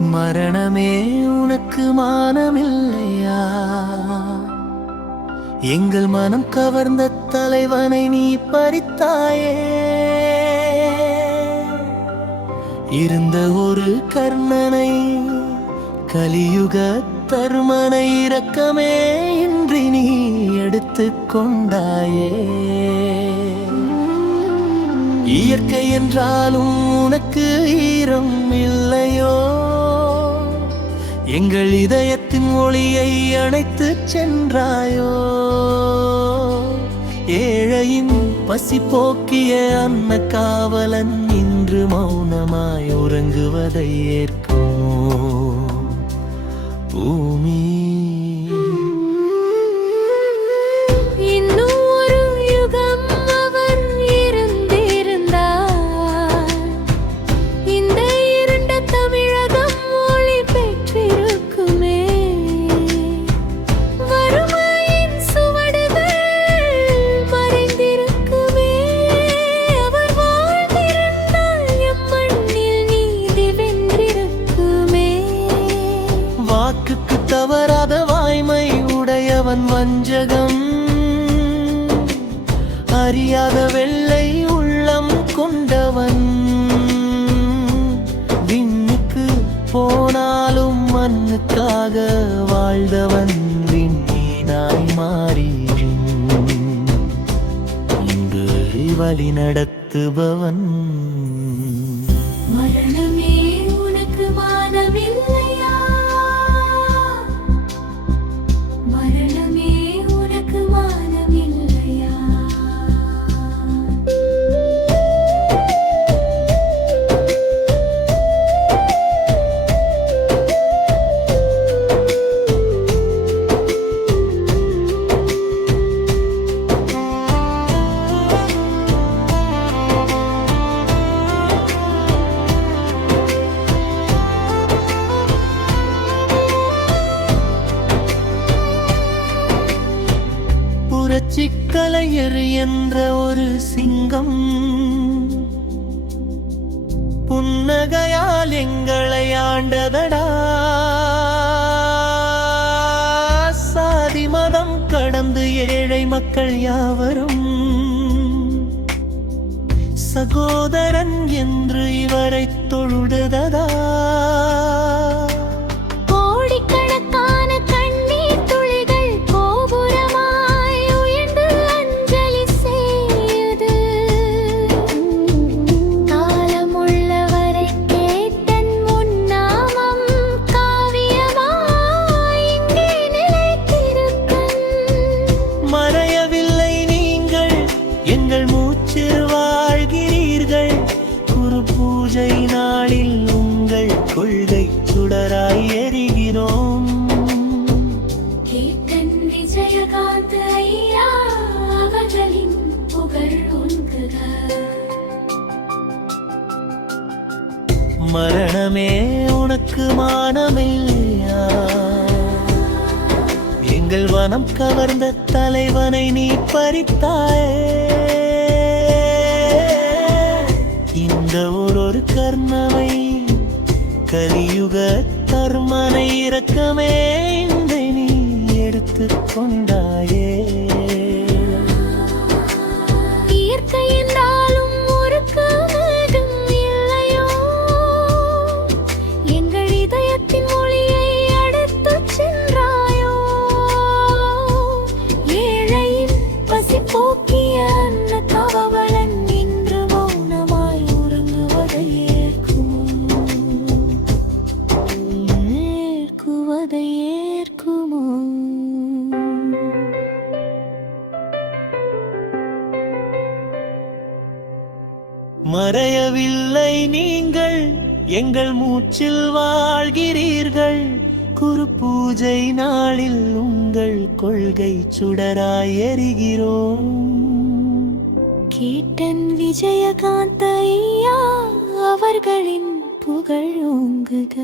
மரணமே உனக்கு மானமில்லையா? எங்கள் மனம் கவர்ந்த தலைவனை நீ பறித்தாயே. இருந்த ஒரு கர்ணனை கலியுக தருமனை இரக்கமே இன்றி நீ எடுத்து கொண்டாயே. இயற்கை என்றாலும் உனக்கு ஈரம் இல்லை. எங்கள் இதயத்தின் ஒளியை அணைத்து சென்றாயோ? ஏழையின் பசி போக்கிய அன்ன காவலன் இன்று மௌனமாய் உறங்குவதை ஏற்கும்? பூமி தவறாத வாய்மை உடையவன் வஞ்சகம். அறியாத வெள்ளை உள்ளம் கொண்டவன். விண்ணுக்கு போனாலும் மண்ணுக்காக வாழ்ந்தவன் விண்ணீனாய் மாறி இங்கு வழி நடத்துபவன் சிக்கலையர் என்ற ஒரு சிங்கம். புன்னகையால் எங்களை ஆண்டதடா. சாதி மதம் கடந்து ஏழை மக்கள் யாவரும். சகோதரன் என்று இவரை தொழுததா. பூஜை நாளில் உங்கள் கொள்கை சுடராய் எரிகிறோம். விஜயகாந்த் ஐயா அவர்களின் புகழ் ஒன்றுக மரணமே உனக்கு மானமில்லையா? எங்கள் வனம் கவர்ந்த தலைவனை நீ பறித்தாயே. இந்த ஒரு ஒரு கர்ணமை கலியுக தர்மனை இறக்கமே இந்த நீ எடுத்து கொண்டாயே. மறையவில்லை நீங்கள் எங்கள் மூச்சில் வாழ்கிறீர்கள். குரு பூஜை நாளில் உங்கள் கொள்கை சுடராய் எரிகிறோம். கேட்டன் விஜயகாந்த் ஐயா அவர்களின் புகழ் ஓங்குக.